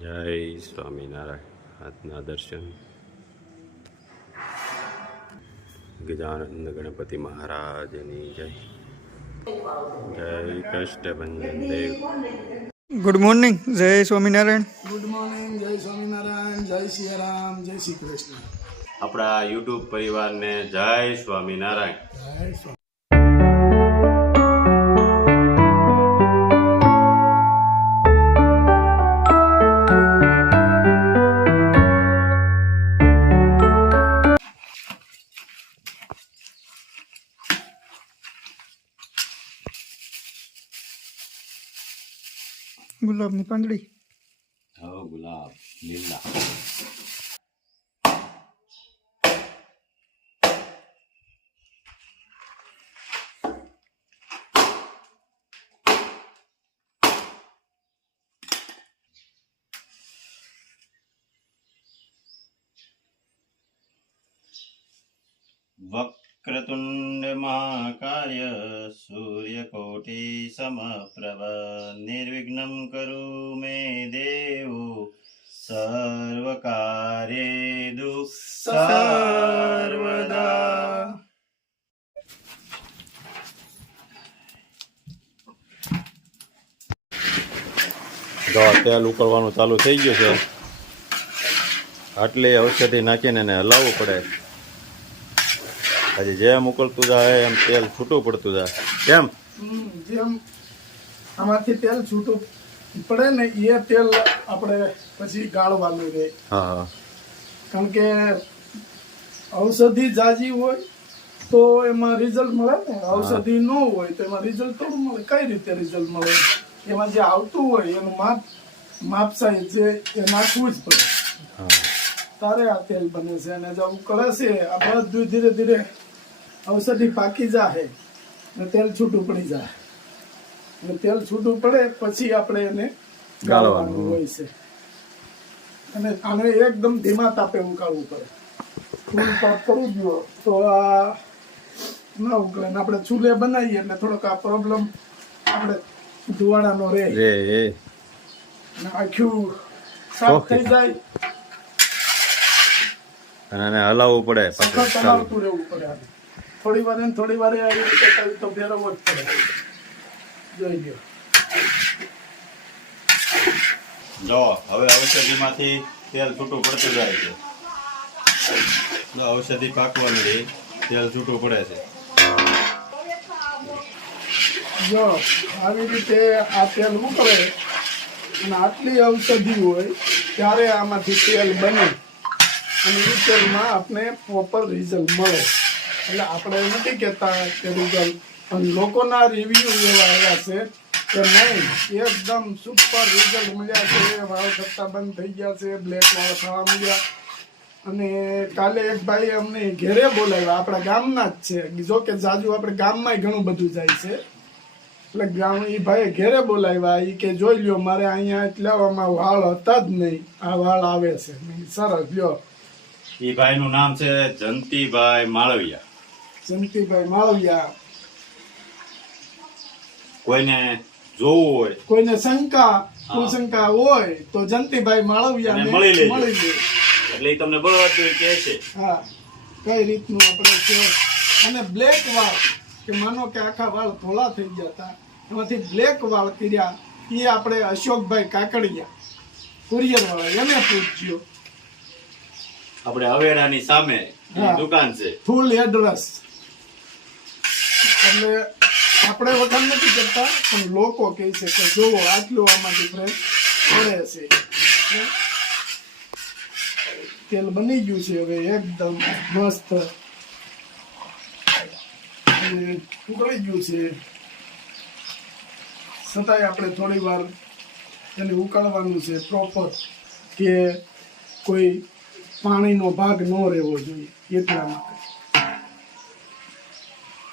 જય સ્વામિનારાયણ આજના દર્શન ગજાનંદ ગણપતિ મહારાજની જય જય કષ્ટભંજન દેવ. ગુડ મોર્નિંગ, જય સ્વામિનારાયણ. ગુડ મોર્નિંગ, જય સ્વામિનારાયણ, જય શ્રી રામ, જય શ્રી કૃષ્ણ. આપણા યુટ્યુબ પરિવારને જય સ્વામિનારાયણ. જય સ્વામી. ગુલાબની પાંદડી. હો ગુલાબ લીલા. વક્રતુંડ મહાકાય સૂર્યકોટિ સમપ્રભ નિર્વિઘ્નમ કરું મે દેવો સર્વકાર્યેષુ સર્વદા. તેલ ઉકળવાનું ચાલુ થઈ ગયું છે. આટલી ઔષધિ નાખીને એને હલાવવું પડે. હજી જેમ ઉકળતું જાય એમ તેલ છૂટું પડતું જાય. કેમ જેમ આમાંથી તેલ છૂટું પડે ને એ તેલ આપણે પછી ગાળવાનું રહે. હા કારણ કે ઔષધિ જાજી હોય તો એમાં રિઝલ્ટ મળે ને, ઔષધિ ન હોય તો એમાં રિઝલ્ટ થોડું મળે. કઈ રીતે રિઝલ્ટ મળે? એમાં જે આવતું હોય એનું માપ સાઈઝ છે એ નાખવું જ પડે. હા તારે આ તેલ બને છે. અને જો ઉકળે છે આ બધું ધીરે ધીરે ઔષધિ પાકી જાય ને તેલ છૂટું પડી જાય. અને તેલ છૂટું પડે પછી આપણે એને ગાળવાનું હોય છે. અને આને એકદમ ધીમા તાપે ઉકાળવું પડે. ફૂલ તાપ કરી દો તો આ ના ઉકળે. ને આપણે ચૂલે બનાવીએ એટલે થોડોક આ પ્રોબ્લેમ આપણે ધુવાડાનો રહે. અને આખું સાફ થઈ જાય. અને એને હલાવવું પડે. સખત હલાવતું રહેવું પડે. થોડી વાર ને થોડી વાર આવી રીતે કરી તો ફેરવવો જ પડે. જોઈ લ્યો. જો હવે ઔષધિમાંથી તેલ છૂટું પડતું જાય છે. જો ઔષધિ પાકવાની રહી, તેલ છૂટું પડે છે. જો આવી રીતે આ તેલ ઉકળે અને આટલી ઔષધિ હોય ત્યારે આમાંથી તેલ બને અને એ તેલમાં આપણે પ્રોપર રિઝલ્ટ મળે. એટલે આપણે નથી કહેતા કે રિઝલ્ટ, પણ લોકોના રિવ્યુ એવા આવ્યા છે કે નહીં એકદમ સુપર રિઝલ્ટ મળ્યા છે. વાળ થતા બંધ થઈ ગયા છે, બ્લેક વાળ થવા મળ્યા. અને કાલે એક ભાઈ અમને ઘેરે બોલાવ્યા, આપણા ગામના જ છે. જો કે જાજુ આપણે ગામમાં ઘણું બધું જાય છે. એટલે ગામ એ ભાઈ ઘેરે બોલાવ્યા. એ કે જોઈ લ્યો મારે અહીંયા એટલામાં વાળ હતા જ નહીં, આ વાળ આવે છે. સરસ લ્યો. એ ભાઈ નું નામ છે જંતીભાઈ માળવિયા. જંતીભાઈ માળવિયા. કોઈને જોવું હોય, કોઈને શંકા કુશંકા હોય તો જંતીભાઈ માળવિયા મળી લેજો. મળી લે. એટલે એ તમને બધું કહે છે. હા, કઈ રીતનું આપણે છે. અને બ્લેક વાળ કે માનો કે આખા વાળ ધોળા થઈ ગયા હતા, એમાંથી બ્લેક વાળ કર્યા. એ આપણે અશોકભાઈ કાકડિયા કુરિયર વાળા એને પૂછ્યો. આપણે હવેડાની સામે દુકાન છે. ફૂલ એડ્રેસ. એટલે આપણે વખાણ નથી કરતા પણ લોકો કહે છે કે જોવો આટલું આમાં ડિફરન્સ પડે છે. તેલ બની ગયું છે હવે એકદમ મસ્ત અને ઉકળી ગયું છે. છતાંય આપણે થોડી વાર એને ઉકાળવાનું છે પ્રોપર, કે કોઈ પાણીનો ભાગ ન રહેવો જોઈએ એટલા માટે.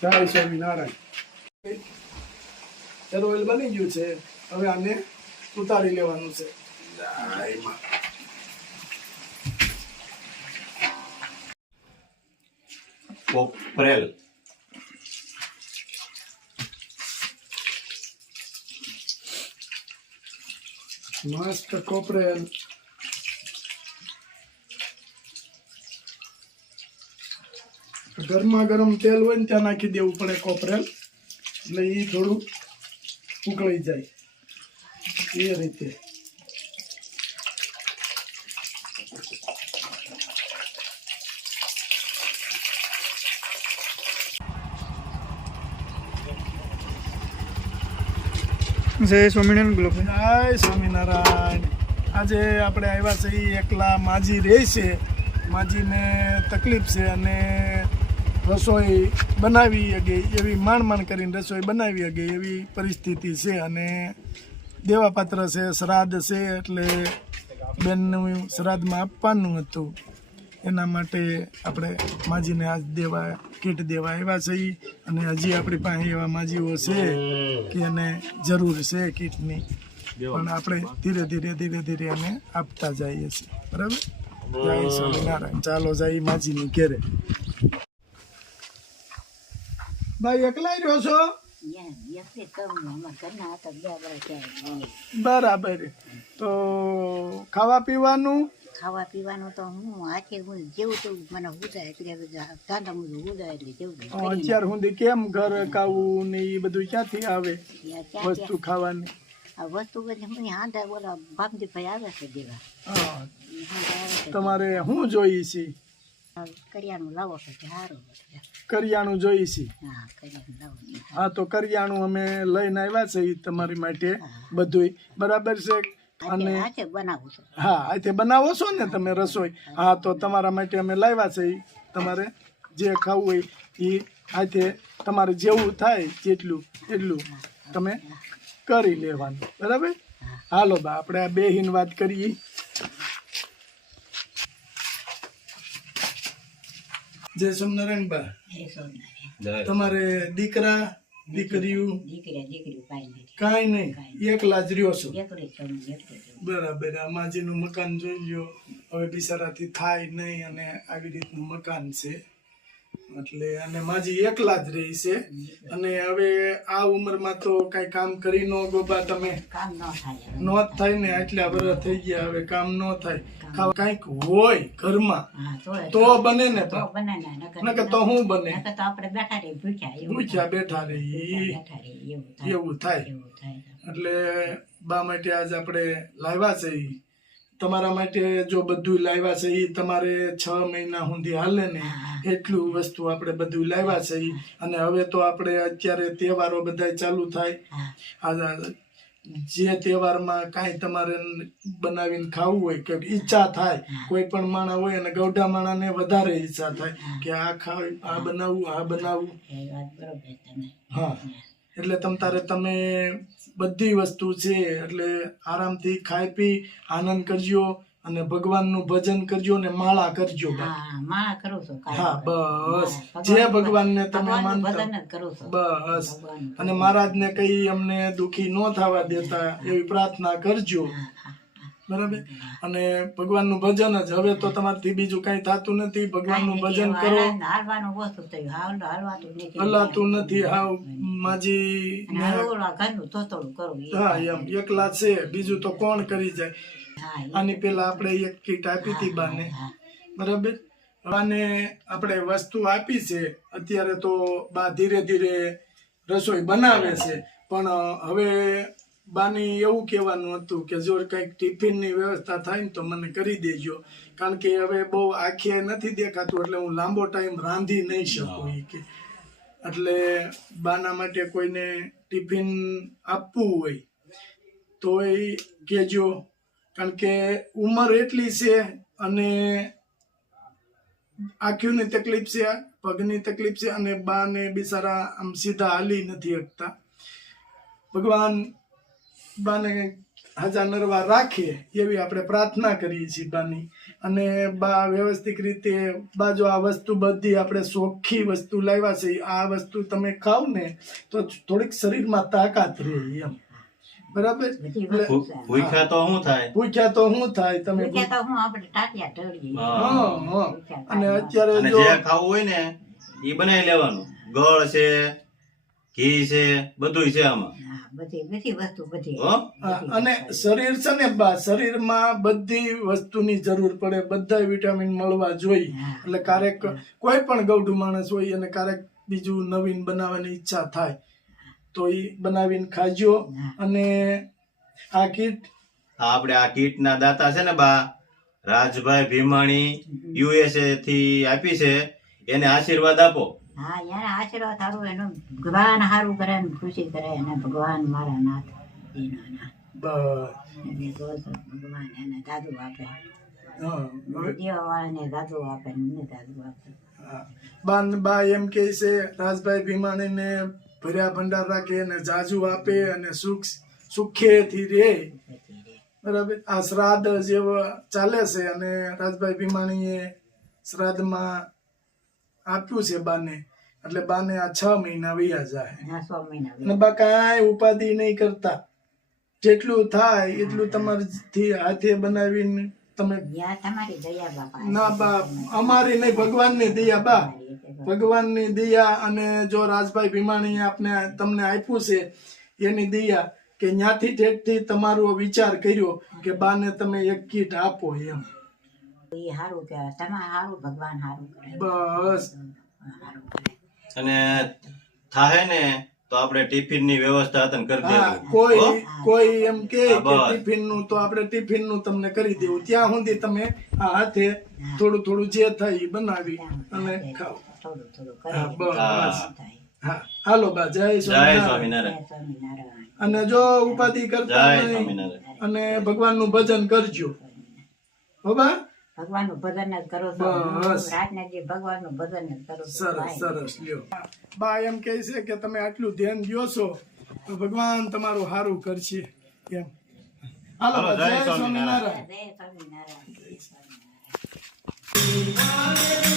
જય સ્વામિનારાયણ. એર ઓઇલ બની ગયું છે. હવે આને ઉતારી લેવાનું છે. કોપરેલ મસ્ત કોપરેલ ગરમા ગરમ તેલ હોય ને ત્યાં નાખી દેવું પડે કોપરેલ, એટલે એ થોડું ઉકળી જાય એ રીતે. જય સ્વામિનારાયણ બોલો ભાઈ. જય સ્વામિનારાયણ. આજે આપણે આવ્યા છે ઈ એકલા માજી રહે છે, માજીને તકલીફ છે અને રસોઈ બનાવી શકે એવી માંડ કરીને રસોઈ બનાવી શકે એવી પરિસ્થિતિ છે અને દેવાપાત્ર છે, શ્રાદ્ધ છે, એટલે બેનનું શ્રાદ્ધમાં આપવાનું હતું, એના માટે આપણે માજીને આજ દેવા કીટ દેવા આવ્યા છે અને હજી આપણી પાસે એવા માજીઓ છે કે એને જરૂર છે કીટની, પણ આપણે ધીરે ધીરે એને આપતા જઈએ છીએ. બરાબર. જય સ્વામિનારાયણ. ચાલો જઈ માજીની ઘેરે. ભાઈ એકલા રહ્યો છો? બરાબર. તો ખાવા પીવાનું તો હું હાથે હું જેવું તેવું મને ઉદાય એટલે ધંધા મુજબ ઉદાય એટલે જેવું અત્યાર સુધી કેમ ઘર કાવું ને એ બધું ક્યાંથી આવે વસ્તુ ખાવાની? આ વસ્તુ બધી હું હાંધા બોલા ભામજીભાઈ આવે છે દેવા. હા, તમારે શું જોઈએ છે? કરિયાણું લાવો છે સારું. કરિયાણું જોઈએ છે? હા, કરિયાણું લાવો. હા, તો કરિયાણું અમે લઈને આવ્યા છે તમારી માટે બધું. બરાબર છે. અને બનાવું છું. હા, આજે બનાવો છો ને તમે રસોઈ? હા, તો તમારા માટે અમે લાવ્યા છે. તમારે જે ખાવું હોય એ આજે તમારે જેવું થાય જેટલું એટલું તમે કરી લેવાનું. બરાબર. હાલો બા, આપણે આ બેહીન વાત કરીએ. જય સ્વામિનારાયણ બા. તમારે દીકરા દીકરીઓ કાંઈ નહીં, એકલા જ રહ્યો છો? બરાબર. આ માજીનું મકાન જોઈ લ્યો, હવે બિચારાથી થાય નહીં અને આવી રીતનું મકાન છે, એટલે અને માજી એકલા જ રહી છે અને હવે આ ઉંમરમાં તો કઈ કામ કરી ન ગોબા તમે? નો જ થાય ને, આટલા વર્ષ થઈ ગયા, હવે કામ ન થાય. કઈક હોય ઘરમાં તો બને ને, નકર તો શું બને? ભૂખ્યા બેઠા રહી એવું થાય. એટલે બા માટે આજ આપણે લાવ્યા છે. તમારા માટે જો બધું લાવ્યા છે એ તમારે 6 મહિના સુધી હાલે ને એટલું વસ્તુ આપણે બધું લાવ્યા છે. અને હવે તો આપણે અત્યારે તહેવારો બધા ચાલુ થાય, જે તહેવારમાં કાંઈ તમારે બનાવીને ખાવું હોય કે ઈચ્છા થાય, કોઈ પણ માણસ હોય અને ગૌઢા માણસને વધારે ઈચ્છા થાય કે આ ખાવ, આ બનાવવું. હા, એટલે તમે બધી વસ્તુ છે એટલે આરામથી ખાઈ પી આનંદ કરજો અને ભગવાનનું ભજન કરજો ને માળા કરજો. હા, બસ. જે ભગવાનને તમે માનતા બસ. અને મહારાજને કઈ અમને દુખી ન થવા દેતા એવી પ્રાર્થના કરજો. બરાબર. અને ભગવાનનું ભજન જ. હવે તો તમારથી બીજું કઈ થતું નથી. ભગવાનનું ભજન કરો. હલાતું નથી. હાવ માજી હા એમ એકલા છે, બીજું તો કોણ કરી જાય? આની પેલા આપણે એક કીટ આપી હતી બાને. બરાબર. બાને આપણે વસ્તુ આપી છે. અત્યારે તો બા ધીરે ધીરે રસોઈ બનાવે છે, પણ હવે બાની એવું કહેવાનું હતું કે જો કંઈક ટિફિનની વ્યવસ્થા થાય ને તો મને કરી દેજો, કારણ કે હવે બહુ આંખે નથી દેખાતું એટલે હું લાંબો ટાઈમ રાંધી નહીં શકું. કે એટલે બાના માટે કોઈને ટિફિન આપવું હોય તો એ કહેજો, કારણ કે ઉંમર એટલી છે અને આંખોની તકલીફ છે, પગની તકલીફ છે અને બાને બિચારા આમ સીધા હાલી નથી શકતા. ભગવાન બાને હાજા નરવા રાખે એવી આપણે પ્રાર્થના કરીએ છીએ બાની. અને બા વ્યવસ્થિત રીતે બાજુ આ વસ્તુ બધી આપણે ચોખ્ખી વસ્તુ લાવ્યા છે. આ વસ્તુ તમે ખાવ ને તો થોડીક શરીરમાં તાકાત રહે એમ. બરાબર. ભૂખ્યા તો શું થાય? તમે અને અત્યારે જે ખાવું હોય ને એ બનાવી લેવાનું. ગળ છે ઘી છે બધુંય છે આમાં હા બધી વસ્તુ બધી હો અને શરીર છે ને બા, શરીરમાં બધી વસ્તુની જરૂર પડે, બધા વિટામિન મળવા જોઈએ. એટલે ક્યારેક કોઈ પણ ગૌઢું માણસ હોય અને ક્યારેક બીજું નવીન બનાવવાની ઈચ્છા થાય તો એ બનાવીને ખાજો. અને આ કીટ આ આપણે આ કીટના દાતા છે ને બા રાજભાઈ ભીમાણી USA થી આપી છે, એને આશીર્વાદ આપો. હા યાર આશીર્વાદ સારું એનું ભગવાન સારું કરે ને ખુશી કરે અને ભગવાન મારા નાથ દીનાના એને કહો છો ભગવાન એને દાદુ આપે, દેવાવાળાને દાદુ આપે ને મને દાદુ આપે. બા એમ કે છે રાજભાઈ ભીમાણીને ભર્યા ભંડાર રાખે અને જાજુ આપે અને સુખેથી રહે. બરાબર. આ શ્રાદ્ધ જેવો ચાલે છે અને રાજભાઈ ભીમાણીએ શ્રાદ્ધમાં આપ્યું છે બાને, એટલે બાને આ 6 મહિના વયા જાય. ના 6 મહિના અને બા કાંઈ ઉપાધિ નહીં કરતા, જેટલું થાય એટલું તમારાથી હાથે બનાવીને તમે. યા તમારી દયા બાપા. ના બા, અમારી નહીં, ભગવાનની દયા બા, ભગવાનની દયા. અને જો રાજભાઈ ભીમાણીએ તમને આપ્યું છે એની દયા કે ન્યાથી ઠેકથી તમારો વિચાર કર્યો કે બાને તમે એક કીટ આપો એમ. એ સારું કહેવાય, તમે સારું ભગવાન સારું કરે. બસ. સારું કરે. અને થાય ને તો આપણે ટિફિન ની વ્યવસ્થા તને કરી હા, દેવું. કોઈ એમ કે હા, બસ. ટિફિન નું તો આપણે ટિફિન નું તમને કરી દેવું. ત્યાં સુધી તમે આ હાથે થોડું થોડું જે થાય એ બનાવી અને ખાઓ. થોડું થોડું હા, કરે બસ. થાય. હા, હાલો બા, જય જય સ્વામિનારાયણ. સ્વામિનારાયણ. સ્વામિનારાયણ. અને જો ઉપાધિ કરતા જય નહીં સ્વામિનારાયણ. અને ભગવાનનું ભજન કરજો. હો બા. ભગવાનનું ભજન જ કરો છો. બસ. રાતને જે ભગવાનનું ભજન જ કરો છો. સરસ સરસ. લ્યો બા એમ કહે છે કે તમે આટલું ધ્યાન દ્યો છો તો ભગવાન તમારું સારું કરશે એમ. હાલો બા, જય સ્વામિનારાયણ. જય સ્વામિનારાયણ. જય સ્વામિનારાયણ.